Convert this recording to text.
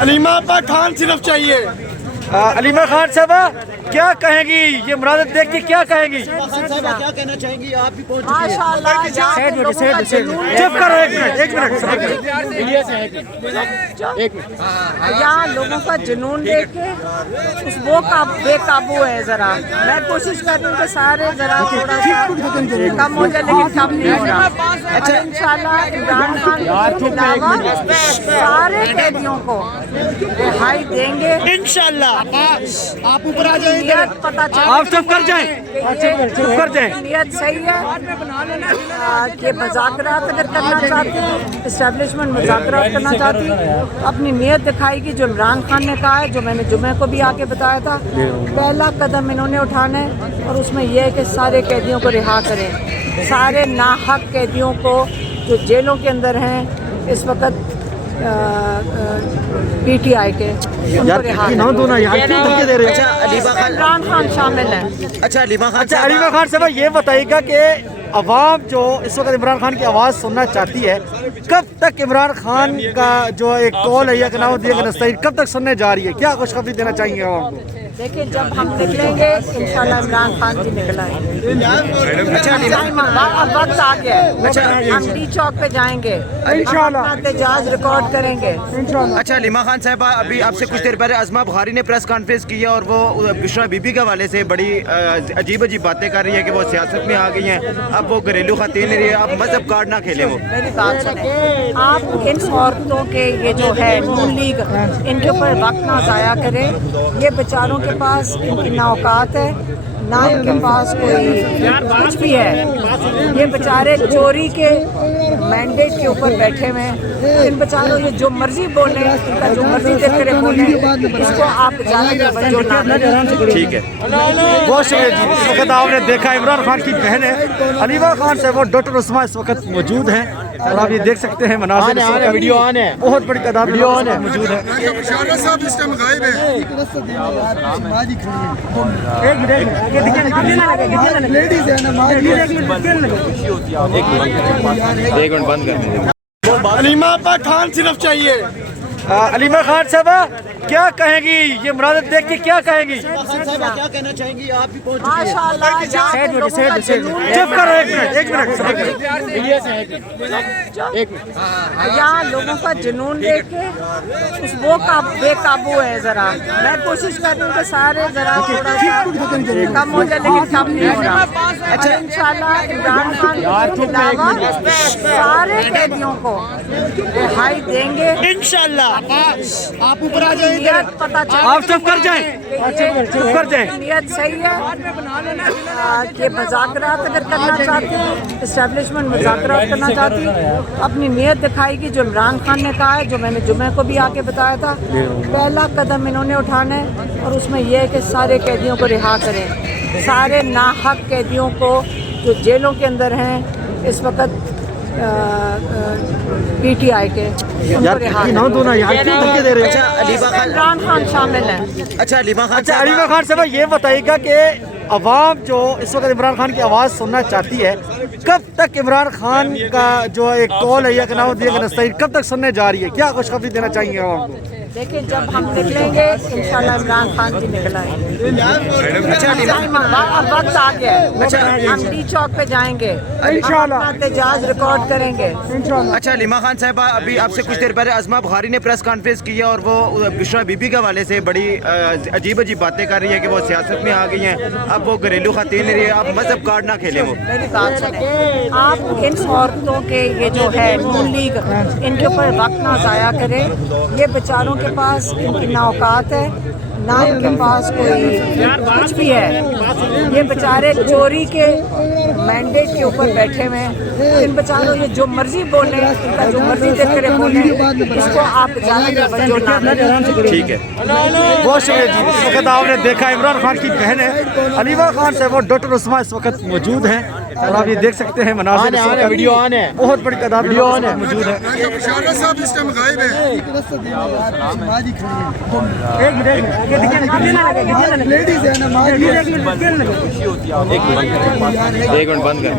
علیمہ خان صرف چاہیے. علیمہ خان صاحبہ کیا کہیں گی یہ مناظر دیکھ کے کیا کہیں گی؟ کیا کہنا چاہیں گی آپ بھی پہنچ چپ کرو ایک منٹ یہاں لوگوں کا جنون دیکھ کے وہ بے قابو ہے. ذرا میں کوشش کر رہی ہوں کہ سارے ذرا تھوڑا سا کم ہو جائے لیکن کم نہیں ہو رہا. اچھا انشاءاللہ عمران خان کے علاوہ سارے قیدیوں کو رہائی دیں گے انشاءاللہ. آپ اوپر آ جائیں. پتا آپ چپ کر جائیں. نیت صحیح ہے کہ مذاکرات اگر کرنا چاہتے ہیں اسٹیبلشمنٹ مذاکرات کرنا چاہتی ہے اپنی نیت دکھائے گی جو عمران خان نے کہا ہے جو میں نے جمعہ کو بھی آگے بتایا تھا. پہلا قدم انہوں نے اٹھانا ہے اور اس میں یہ ہے کہ سارے قیدیوں کو رہا کریں. سارے ناحق قیدیوں کو جو جیلوں کے اندر ہیں اس وقت پی ٹی آئی کے ان کو رہا کریں. عمران خان شامل ہے. اچھا علیمہ خان صاحبہ یہ بتائیے گا کہ عوام جو اس وقت عمران خان کی آواز سننا چاہتی ہے کب تک عمران خان کا جو ایک کال ہے یا کب تک سننے جا رہی ہے؟ کیا خوشخبری دینا چاہیں گے عوام کو؟ دیکھیں جب ہم نکلیں گے انشاءاللہ عمران خان جی نکل آئیں گے. اب وقت آ گیا ہے. ہم ڈی چوک پہ جائیں گے انشاءاللہ احتجاج ریکارڈ کریں گے. اچھا علیمہ خان صاحبہ ابھی آپ سے کچھ دیر پہلے عظمہ بخاری نے پریس کانفرنس کی ہے اور وہ بشرا بی بی کے حوالے سے بڑی عجیب باتیں کر رہی ہے کہ وہ سیاست میں آ گئی ہیں. اب وہ گھریلو خواتین رہی ہے. آپ مذہب کارڈ نہ کھیلیں. وہ میری بات سنیں. آپ ان عورتوں کے یہ جو ہے نون لیگ ان کے اوپر وقت نہ ضائع کریں. یہ بیچاروں کے پاس ان کی نہ اوقات ہے نہ ان کے پاس کوئی کچھ بھی ہے. یہ بیچارے چوری کے مینڈیٹ کے اوپر بیٹھے ہوئے ہیں. ان بیچاروں یہ جو مرضی بولیں ان کا جو مرضی دل کرے بولیں اس کو آپ جو ٹھیک ہے. بہت شکریہ جی. اس وقت آپ نے دیکھا عمران خان کی بہن ہے علیمہ خان صاحب اور ڈاکٹر عثمان اس وقت موجود ہیں اور آپ یہ دیکھ سکتے ہیں مناظر بہت بڑی تعداد میں موجود ہے. علیمہ خان صرف چاہیے. علیمہ خان صاحبہ کیا کہیں گی یہ مناظر دیکھ کے کیا کہیں گی؟ کیا کہنا چاہیں گی آپ بھی پہنچ چپ کرو ایک منٹ یہاں لوگوں کا جنون دیکھ کے وہ بے قابو ہے. ذرا میں کوشش کر رہی ہوں کہ سارے ذرا تھوڑا سا کم ہو جائے لیکن کم نہیں ہو رہا. اچھا انشاءاللہ عمران خان کے علاوہ سارے قیدیوں کو رہائی دیں گے انشاءاللہ. آپ اوپر آ جائیں. آپ چپ کر جائیں. نیت صحیح ہے کہ مذاکرات اگر کرنا چاہتے ہیں اسٹیبلشمنٹ مذاکرات کرنا چاہتی ہے اپنی نیت دکھائے گی جو عمران خان نے کہا ہے جو میں نے جمعہ کو بھی آگے بتایا تھا. پہلا قدم انہوں نے اٹھانا ہے اور اس میں یہ ہے کہ سارے قیدیوں کو رہا کریں. سارے ناحق قیدیوں کو جو جیلوں کے اندر ہیں اس وقت پی ٹی آئی کے ان کو رہا عمران خان شامل ہے. اچھا علیمہ خان صاحبہ یہ بتائیے گا کہ عوام جو اس وقت عمران خان کی آواز سننا چاہتی ہے کب تک عمران خان کا جو ایک کال ہے یا کب تک سننے جا رہی ہے؟ کیا خوشخبری دینا چاہیں گے عوام کو؟ دیکھیں جب ہم نکلیں گے انشاءاللہ عمران خان جی نکل آئیں گے. اب وقت آ گیا ہے. ہم ڈی چوک پہ جائیں گے انشاءاللہ احتجاج ریکارڈ کریں گے. اچھا علیمہ خان صاحبہ ابھی آپ سے کچھ دیر پہلے عظمہ بخاری نے پریس کانفرنس کی ہے اور وہ بشرا بی بی کے حوالے سے بڑی عجیب باتیں کر رہی ہے کہ وہ سیاست میں آ گئی ہیں. اب وہ گھریلو خواتین رہی ہے. آپ مذہب کارڈ نہ کھیلیں. وہ میری بات سنیں. آپ ان عورتوں کے یہ جو ہے نون لیگ ان کے اوپر وقت نہ ضائع کریں. یہ بیچاروں کے پاس ان کی نہ اوقات ہے نہ ان کے پاس کوئی کچھ بھی ہے. یہ بیچارے چوری کے مینڈیٹ کے اوپر بیٹھے ہوئے ہیں. ان بیچاروں یہ جو مرضی بولیں ان کا جو مرضی دیکھ کرے بولیں اس کو آپ ٹھیک ہے. بہت شکریہ جی. اس وقت آپ نے دیکھا عمران خان کی بہن ہے علیمہ خان صاحب اور ڈاکٹر عثمان اس وقت موجود ہیں اور آپ یہ دیکھ سکتے ہیں مناظر بہت بڑی تعداد میں موجود ہے. ایک منٹ بند کر